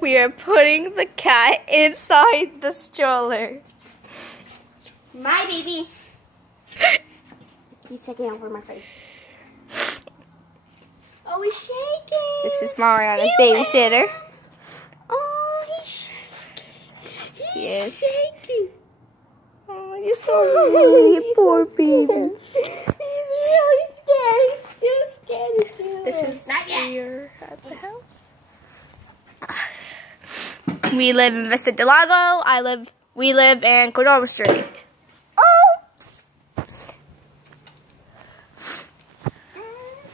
We are putting the cat inside the stroller. My baby. He's checking over my face. Oh, he's shaking. This is Mariana's babysitter. Oh, he's shaking. He's shaking. Oh, you're so really poor baby. He's really scared. He's too scared to do This it. is here at the house. We live in Vista del Lago. We live in Cordova Street. Oops!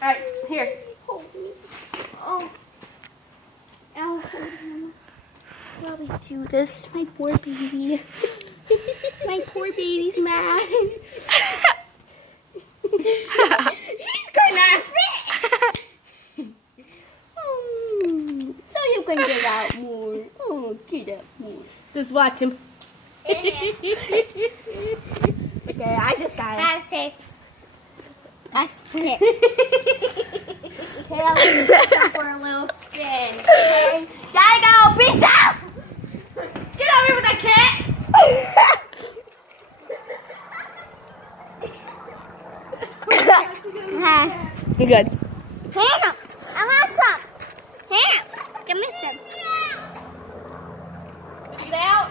Alright, here. Oh. Ow. Why we do this? My poor baby. My poor baby's mad. He's gonna fit. So you can get out more. Oh, get out more. Just watch him. Okay, I just got it. That's safe. That's it. Okay, I'll leave you for a little spin. Okay? Gotta go. Peace out. Get over here with that cat. You're good. Hannah, I want some. Hannah, give me some. Get out.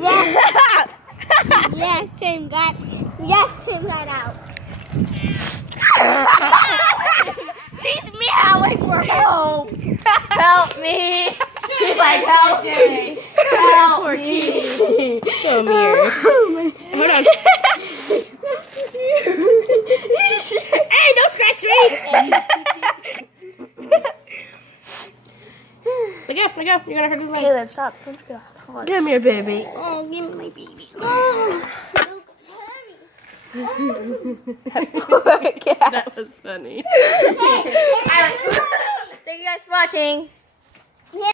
Yes. Yes, Tim got. Yes, Tim got out. He's meowing for help. Help me. He's like, help me. Help me. Come here. Hold on. Hey, don't scratch me. Let go. You're gonna hurt his leg. Caleb, stop. Come here, baby. Oh, give me my baby. Oh, Poor cat. That was funny. hey, Thank you guys for watching.